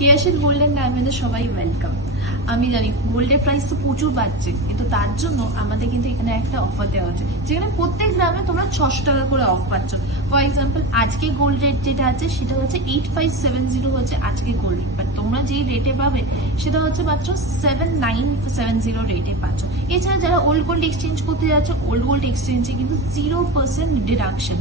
কেয়াশের golden ডায়মন্ডে সবাই welcome. আমি জানি গোল্ডের প্রাইস তো প্রচুর বাড়ছে, কিন্তু তার জন্য আমাদের কিন্তু এখানে একটা অফার দেওয়া হচ্ছে, যেখানে প্রত্যেক গ্রামে তোমরা 600 টাকা করে অফ পাচ্ছ। ফর এক্সাম্পল, আজকে গোল্ড রেট যেটা আছে সেটা হচ্ছে 8570 হচ্ছে আজকে গোল্ড রেট, বাট তোমরা যেই রেটে পাবে সেটা হচ্ছে মাত্র 7970 রেটে পাচ্ছ। এছাড়া যারা ওল্ড গোল্ড এক্সচেঞ্জ করতে যাচ্ছ, ওল্ড গোল্ড এক্সচেঞ্জে কিন্তু 0% ডিডাকশন।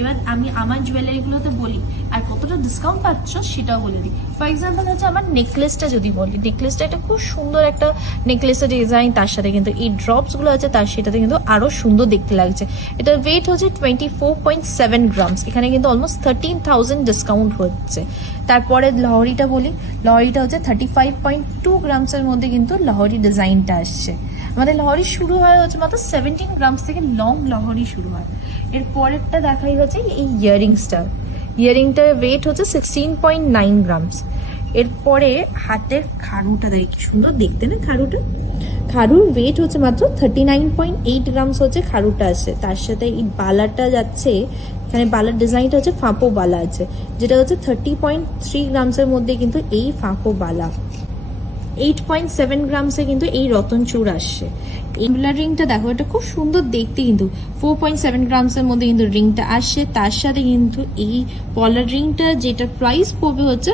এবার আমি আমার জুয়েলারিগুলোতে বলি আর কতটা ডিসকাউন্ট পাচ্ছ সেটাও বলে দিই। ফর এক্সাম্পল হচ্ছে আমার নেকলেসটা যদি বলি, নেকলেসটা একটা খুব সুন্দর একটা নেকলেসের ডিজাইন, তার সাথে কিন্তু এই ড্রপসগুলো আছে তার সেটাতে কিন্তু আরও সুন্দর দেখতে লাগছে। এটার ওয়েট হচ্ছে 24.7 গ্রামস। এখানে কিন্তু অলমোস্ট 13,000 ডিসকাউন্ট হচ্ছে। তারপরে লহরিটা বলি, লহরিটা হচ্ছে 35.2 গ্রামসের মধ্যে কিন্তু লহরি ডিজাইনটা আসছে। আমাদের লহরি শুরু হয় হচ্ছে মাত্র 17 গ্রামস থেকে লং লহরি শুরু হয়। এর পরেরটা দেখাই হচ্ছে এই ইয়ারিংটার ওয়েট হচ্ছে 16.9 গ্রামস। এরপরে হাতের খাড়ুটা দেখি কি সুন্দর দেখতে না, খাড়ুর ওয়েট হচ্ছে মাত্র 39.8 গ্রামস হচ্ছে খাড়ুটা আছে। তার সাথে এই বালাটা যাচ্ছে, এখানে বালার ডিজাইনটা হচ্ছে ফাঁপো বালা আছে, যেটা হচ্ছে 30.3 গ্রামসের মধ্যে কিন্তু এই ফাঁপো বালা। 8.7 গ্রামসে কিন্তু এই রতন চূড় আসছে। এগুলার রিংটা দেখো, এটা খুব সুন্দর দেখতে, কিন্তু 4.7 গ্রামসের মধ্যে কিন্তু রিংটা আসছে। তার সাথে কিন্তু এই পলার রিংটা যেটা প্রাইস পড়বে হচ্ছে